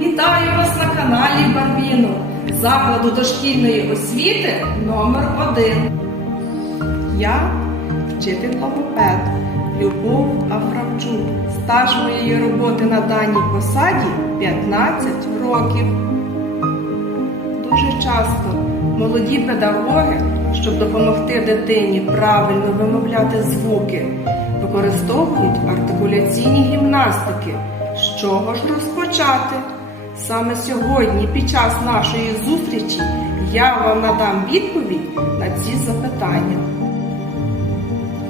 Вітаю вас на каналі Барвіно, закладу дошкільної освіти номер 1 Я вчитель логопед Любов Афрамчук. Стаж моєї роботи на даній посаді 15 років. Дуже часто молоді педагоги, щоб допомогти дитині правильно вимовляти звуки, використовують артикуляційні гімнастики. З чого ж розпочати? Саме сьогодні, під час нашої зустрічі, я вам надам відповідь на ці запитання.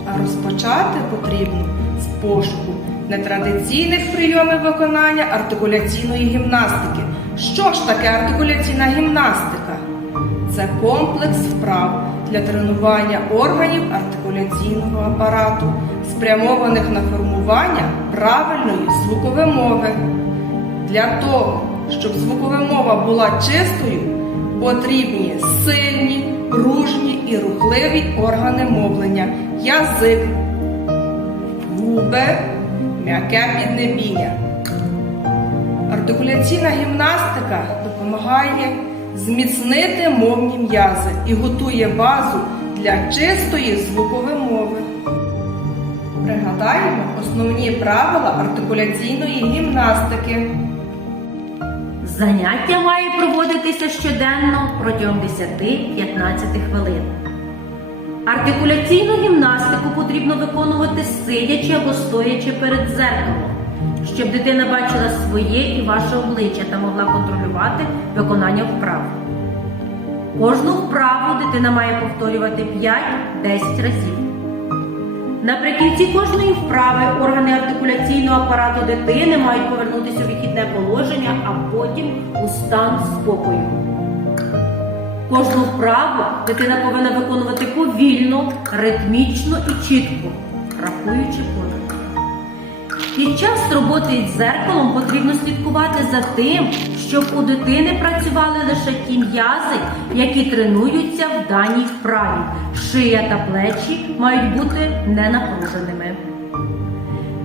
А розпочати потрібно з пошуку нетрадиційних прийомів виконання артикуляційної гімнастики. Що ж таке артикуляційна гімнастика? Це комплекс вправ для тренування органів артикуляційного апарату, спрямованих на формування правильної звуковимови. Для того, щоб звуковимова була чистою, потрібні сильні, пружні і рухливі органи мовлення, язик, губи, м'яке піднебіння. Артикуляційна гімнастика допомагає зміцнити мовні м'язи і готує базу для чистої звуковимови. Пригадаємо основні правила артикуляційної гімнастики. Заняття має проводитися щоденно протягом 10-15 хвилин. Артикуляційну гімнастику потрібно виконувати сидячи або стоячи перед зеркалом, щоб дитина бачила своє і ваше обличчя та могла контролювати виконання вправ. Кожну вправу дитина має повторювати 5-10 разів. Наприкінці кожної вправи органи артикуляційного апарату дитини мають повернутися у вихідне положення, а потім у стан спокою. Кожну вправу дитина повинна виконувати повільно, ритмічно і чітко, рахуючи кожен. Під час роботи з зеркалом потрібно слідкувати за тим, щоб у дитини працювали лише ті м'язи, які тренуються в даній вправі. Шия та плечі мають бути ненапруженими.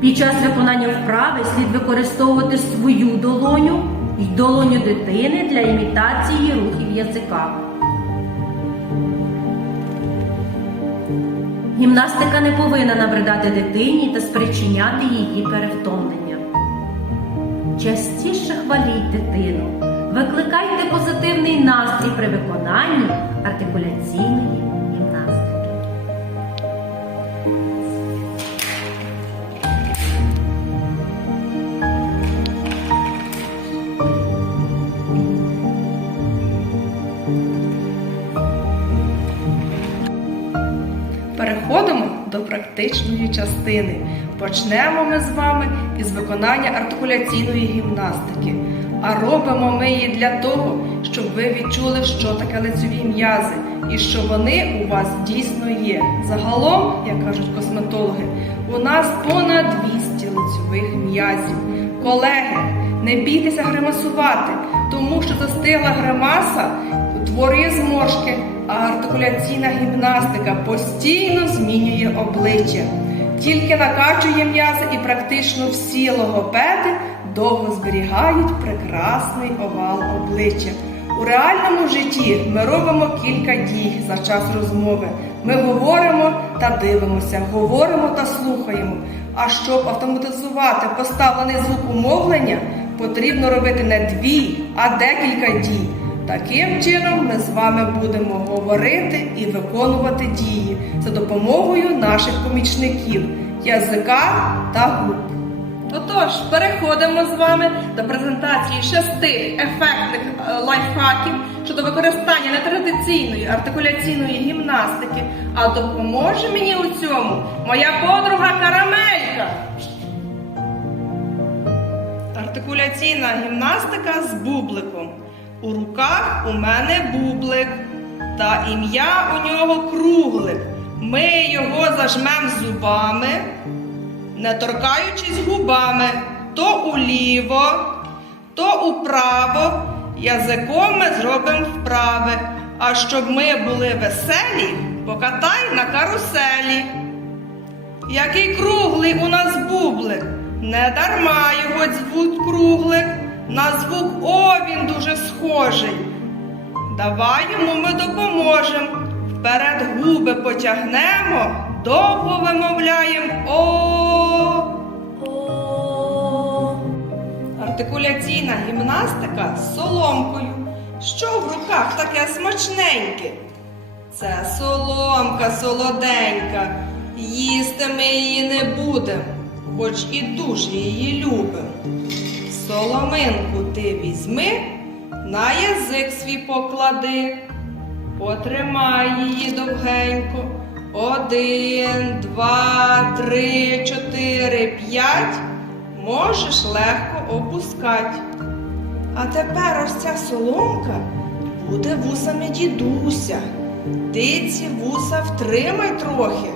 Під час виконання вправи слід використовувати свою долоню і долоню дитини для імітації рухів язика. Гімнастика не повинна набридати дитині та спричиняти її перевтомлення. Частіше хваліть дитину, викликайте позитивний настрій при виконанні артикуляційної практичної частини. Почнемо ми з вами із виконання артикуляційної гімнастики. А робимо ми її для того, щоб ви відчули, що таке лицеві м'язи, і що вони у вас дійсно є. Загалом, як кажуть косметологи, у нас понад 200 лицьових м'язів. Колеги, не бійтеся гримасувати, тому що застигла гримаса утворює зморшки, артикуляційна гімнастика постійно змінює обличчя. Тільки накачує м'язи і практично всі логопеди довго зберігають прекрасний овал обличчя. У реальному житті ми робимо кілька дій за час розмови. Ми говоримо та дивимося, говоримо та слухаємо. А щоб автоматизувати поставлений звук умовлення, потрібно робити не дві, а декілька дій. Таким чином ми з вами будемо говорити і виконувати дії за допомогою наших помічників язика та губ. Отож, переходимо з вами до презентації шести ефектних е, лайфхаків щодо використання нетрадиційної артикуляційної гімнастики. А допоможе мені у цьому моя подруга Карамелька. Артикуляційна гімнастика з бубликом. У руках у мене бублик, та ім'я у нього круглик. Ми його зажмем зубами, не торкаючись губами то уліво, то управо. Язиком ми зробимо вправи. А щоб ми були веселі, покатай на каруселі. Який круглий у нас бублик, не дарма його звуть круглик. На звук О він дуже схожий. Давай йому ми допоможемо. Вперед губи потягнемо, довго вимовляємо О. О. Артикуляційна гімнастика з соломкою. Що в руках таке смачненьке? Це соломка солоденька. Їсти ми її не будемо, хоч і дуже її любимо. Соломинку ти візьми, на язик свій поклади, потримай її довгенько. Один, два, три, чотири, п'ять. Можеш легко опускати. А тепер ось ця соломка буде вусами дідуся. Ти ці вуса втримай трохи,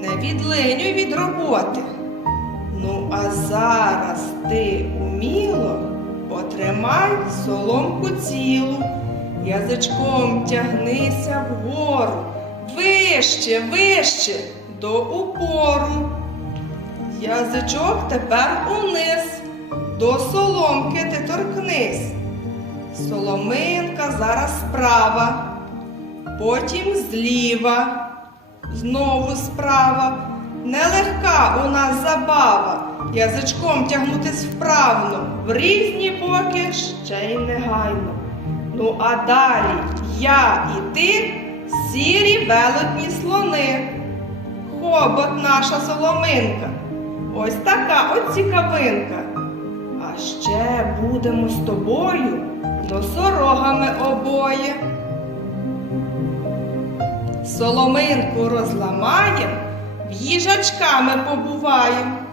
не відлинюй від роботи. Ну, а зараз ти уміло потримай соломку цілу, язичком тягнися вгору, вище, вище, до упору. Язичок тепер униз, до соломки ти торкнись. Соломинка зараз справа, потім зліва, знову справа. Нелегка у нас забава, язичком тягнутись вправно, в різні боки ще й негайно. Ну а далі я і ти сірі велетні слони. Хобот наша соломинка. Ось така от цікавинка. А ще будемо з тобою носорогами обоє. Соломинку розламаєм, їжачками побуваєм.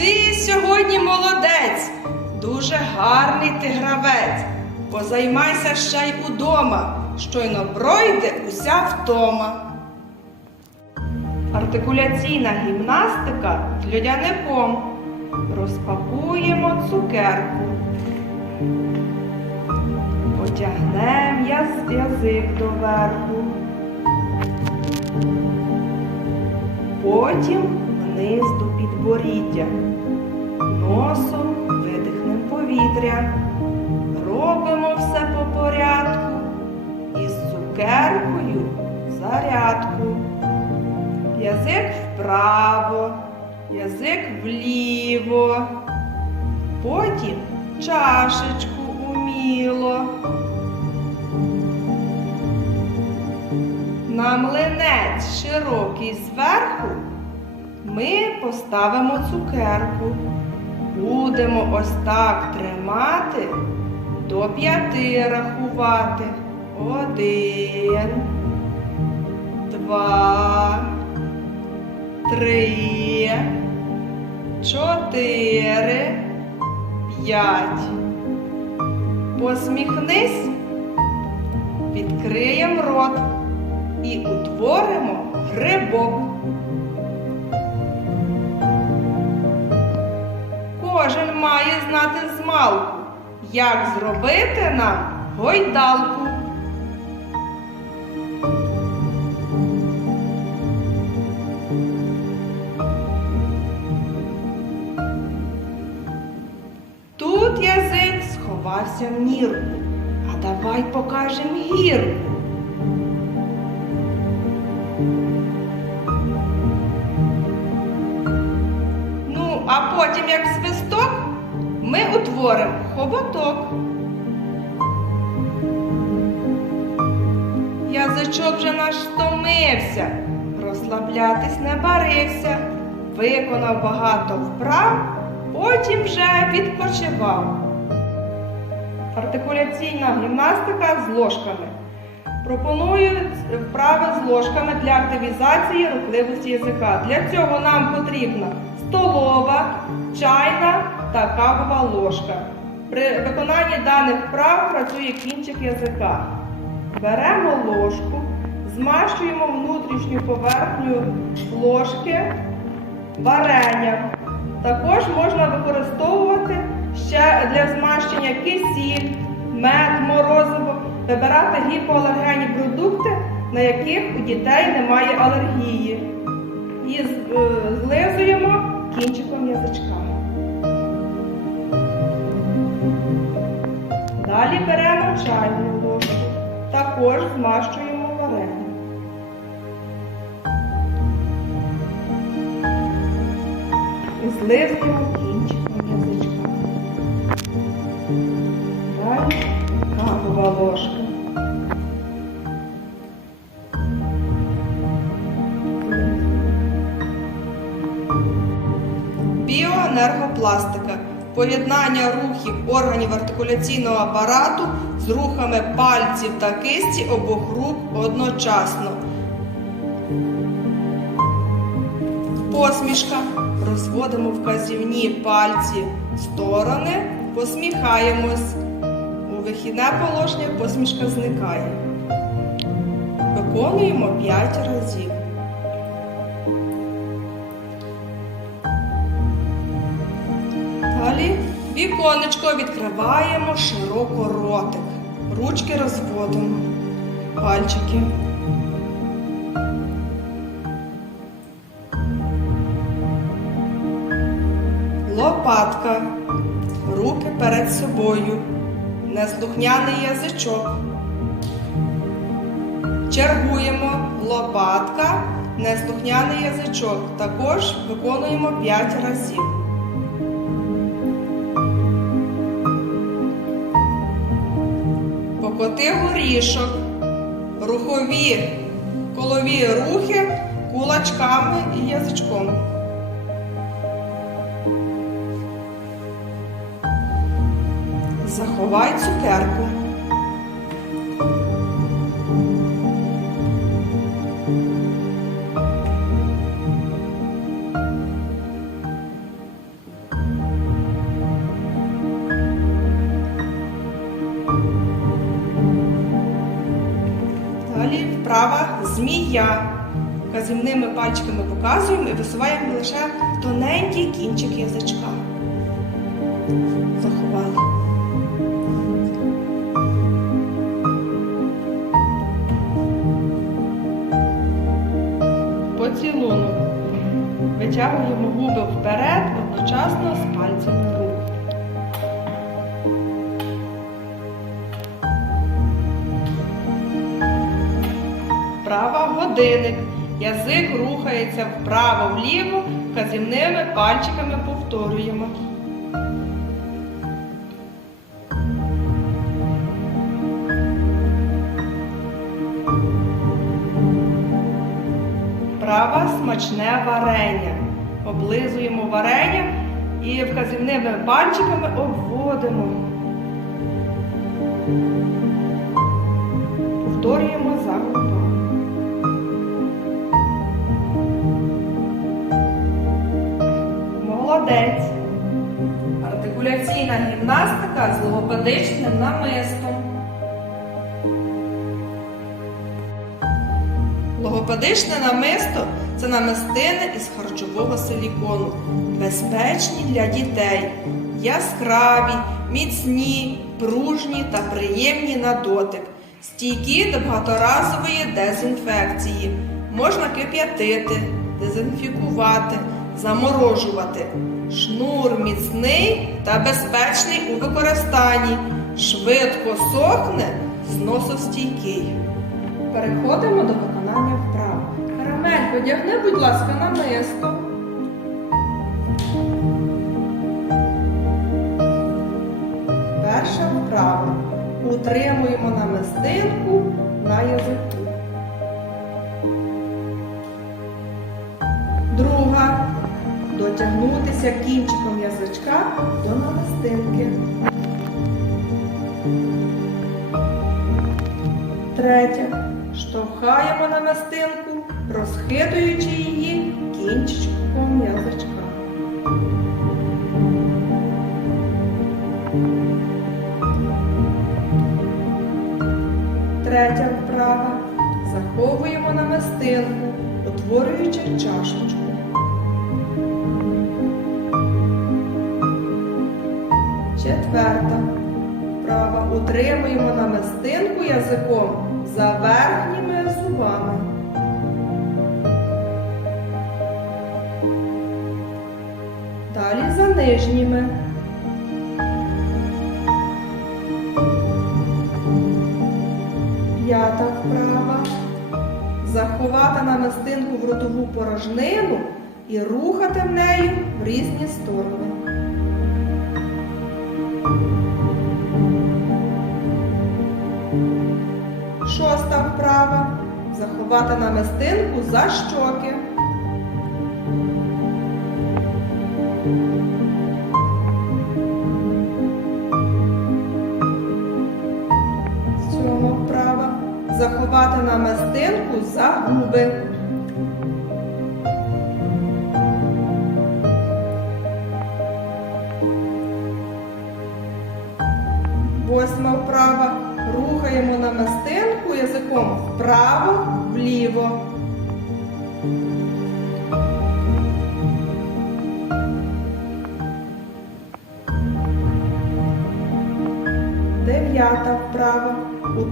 Ти сьогодні молодець, дуже гарний ти гравець. Позаймайся ще й удома, щойно пройде уся втома. Артикуляційна гімнастика льодяником. Розпакуємо цукерку. Потягнемо яз- язик доверху. Потім вниз до підборіддя. Носом видихнемо повітря. Робимо все по порядку. Із цукеркою зарядку. Язик вправо, язик вліво, потім чашечку уміло. На млинець широкий зверху ми поставимо цукерку. Будемо ось так тримати, до п'яти рахувати. Один, два, три, чотири, п'ять. Посміхнись, відкриємо рот і утворимо грибок. Має знати змалку, як зробити нам гойдалку. Тут язик сховався в нірку, а давай покажем гірку. Ну, а потім, як свисток, ми утворимо хоботок. Язичок вже наш стомився, розслаблятись не барився, виконав багато вправ, потім вже відпочивав. Артикуляційна гімнастика з ложками. Пропоную вправи з ложками для активізації рухливості язика. Для цього нам потрібна столова, чайна та кавова ложка. При виконанні даних вправ працює кінчик язика. Беремо ложку, змащуємо внутрішню поверхню ложки варенням. Також можна використовувати ще для змащення кисіль, мед, морозиво, вибирати гіпоалергенні продукти, на яких у дітей немає алергії. І е, злизуємо чайну ложку, також змащуємо варенням. І злизуємо кінчиком язичка. Далі кавова ложка. Біоенергопластика. Поєднання рухів органів артикуляційного апарату з рухами пальців та кисті обох рук одночасно. Посмішка. Розводимо вказівні пальці в сторони, посміхаємось. У вихідне положення посмішка зникає. Виконуємо 5 разів. Віконечко відкриваємо широко ротик. Ручки розводимо. Пальчики. Лопатка. Руки перед собою. Неслухняний язичок. Чергуємо. Лопатка. Неслухняний язичок. Також виконуємо 5 разів. Покоти горішок, рухові колові рухи кулачками і язичком. Заховай цукерку. Змія. Казівними пальчиками показуємо і висуваємо лише тоненький кінчик язичка. Заховали. Поцілунок. Витягуємо губи вперед одночасно з пальцями рук. Годинник. Язик рухається вправо-вліво, вказівними пальчиками повторюємо. Вправа смачне варення. Облизуємо варення і вказівними пальчиками обводимо. Повторюємо за Молодець. Артикуляційна гімнастика з логопедичним намистом. Логопедичне намисто це намистини із харчового силікону, безпечні для дітей, яскраві, міцні, пружні та приємні на дотик, стійкі до багаторазової дезінфекції. Можна кип'ятити, дезінфікувати, заморожувати. Шнур міцний та безпечний у використанні, швидко сохне, зносостійкий. Переходимо до виконання вправ. Карамель, одягни, будь ласка, на мисто. Перша вправа. Утримуємо намистинку на язику. Дотягнутися кінчиком язичка до намистинки. Третя. Штовхаємо намистинку, розхитуючи її кінчиком язичка. Третя вправа. Заховуємо намистинку, утворюючи чашечку. Утримуємо на мистинку язиком за верхніми зубами. Далі за нижніми. П'ята вправа. Заховати на мистинку в ротову порожнину і рухати в неї в різні сторони. Вправа. Заховати намистинку за щоки. Сьома вправа. Заховати намистинку за губи.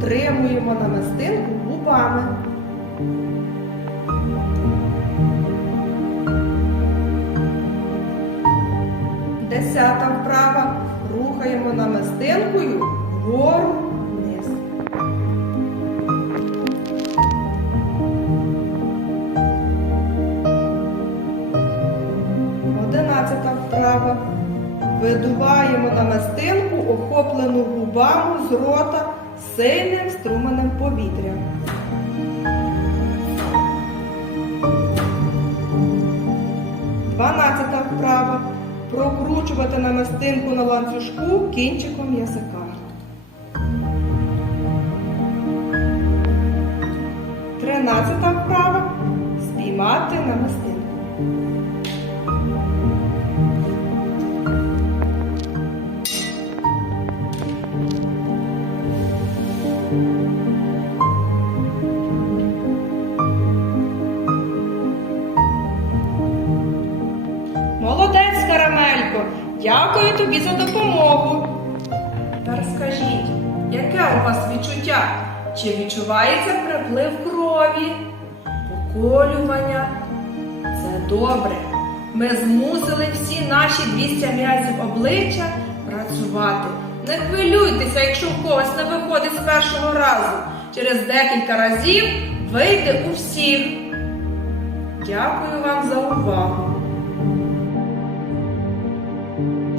Утримуємо намистинку губами. Десята вправа. Рухаємо намистинкою вгору вниз. Одинадцята вправа. Видуваємо намистинку, охоплену губами з рота сильним струменем повітря. Дванадцята вправа. Прокручувати намистинку на ланцюжку кінчиком язика. Тринадцята вправа. Спіймати намистинку. Молодець, Дякую тобі за допомогу. Тепер скажіть, яке у вас відчуття? Чи відчувається приплив крові, поколювання? Це добре. Ми змусили всі наші 200 м'язів обличчя працювати. Не хвилюйтеся, якщо в когось не виходить з першого разу. Через декілька разів вийде у всіх. Дякую вам за увагу.